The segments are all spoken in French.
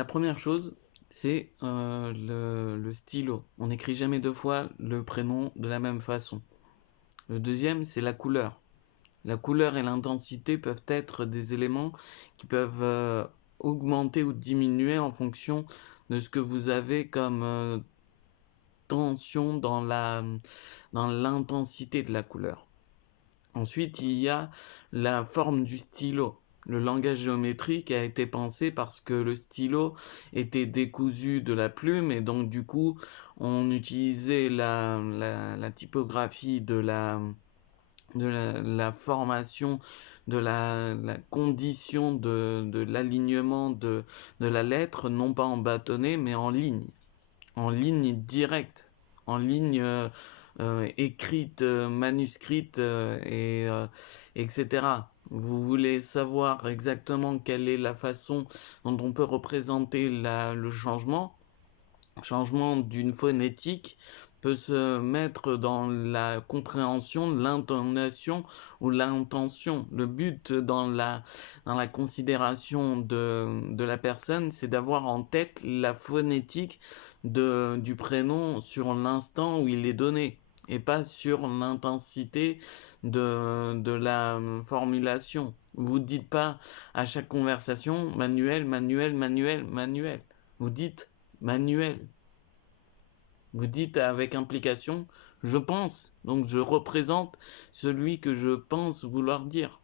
La première chose, c'est le stylo. On n'écrit jamais deux fois le prénom de la même façon. Le deuxième, c'est la couleur. La couleur et l'intensité peuvent être des éléments qui peuvent augmenter ou diminuer en fonction de ce que vous avez comme tension dans l'intensité de la couleur. Ensuite, il y a la forme du stylo. Le langage géométrique a été pensé parce que le stylo était décousu de la plume et donc du coup on utilisait la typographie de la formation, la condition de l'alignement de la lettre, non pas en bâtonnet mais en ligne directe, en ligne écrite, manuscrite, etc. Vous voulez savoir exactement quelle est la façon dont on peut représenter le changement d'une phonétique peut se mettre dans la compréhension de l'intonation ou l'intention. Le but dans la considération de la personne, c'est d'avoir en tête la phonétique du prénom sur l'instant où il est donné et pas sur l'intensité de la formulation. Vous ne dites pas à chaque conversation Manuel, Manuel, Manuel, Manuel. Vous dites Manuel. Vous dites avec implication je pense, donc je représente celui que je pense vouloir dire.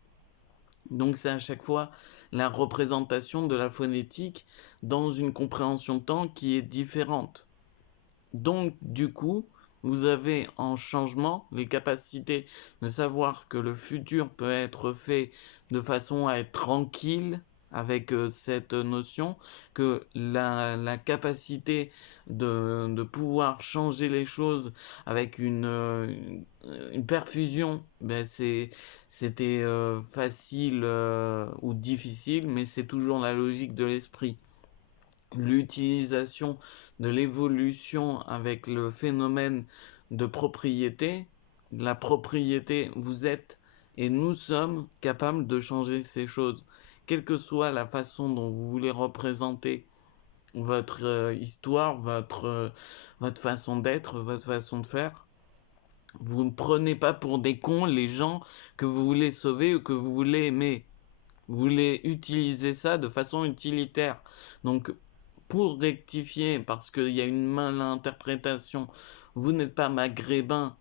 Donc c'est à chaque fois la représentation de la phonétique dans une compréhension de temps qui est différente. Donc du coup, vous avez en changement les capacités de savoir que le futur peut être fait de façon à être tranquille avec cette notion, que la capacité de pouvoir changer les choses avec une perfusion, c'était facile ou difficile, mais c'est toujours la logique de l'esprit. L'utilisation de l'évolution avec le phénomène de propriété. La propriété, vous êtes et nous sommes capables de changer ces choses. Quelle que soit la façon dont vous voulez représenter votre histoire, votre façon d'être, votre façon de faire, vous ne prenez pas pour des cons les gens que vous voulez sauver ou que vous voulez aimer. Vous voulez utiliser ça de façon utilitaire. Donc, pour rectifier, parce qu'il y a une malinterprétation, vous n'êtes pas maghrébin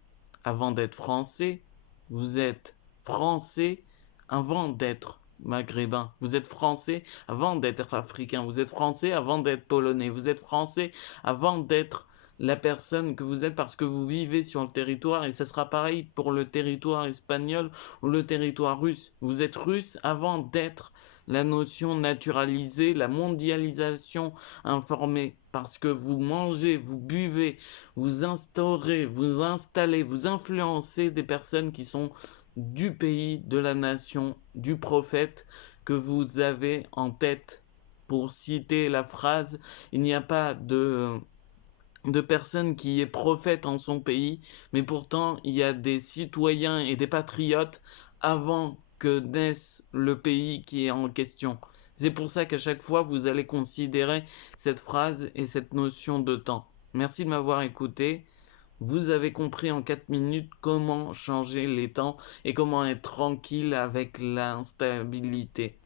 avant d'être français, vous êtes français avant d'être maghrébin, vous êtes français avant d'être africain, vous êtes français avant d'être polonais, vous êtes français avant d'être la personne que vous êtes parce que vous vivez sur le territoire et ce sera pareil pour le territoire espagnol ou le territoire russe. Vous êtes russe avant d'être la notion naturalisée, la mondialisation informée, parce que vous mangez, vous buvez, vous instaurez, vous installez, vous influencez des personnes qui sont du pays, de la nation, du prophète que vous avez en tête. Pour citer la phrase, il n'y a pas de personne qui est prophète en son pays, mais pourtant il y a des citoyens et des patriotes avant que naisse le pays qui est en question. C'est pour ça qu'à chaque fois vous allez considérer cette phrase et cette notion de temps. Merci de m'avoir écouté. Vous avez compris en 4 minutes comment changer les temps et comment être tranquille avec l'instabilité.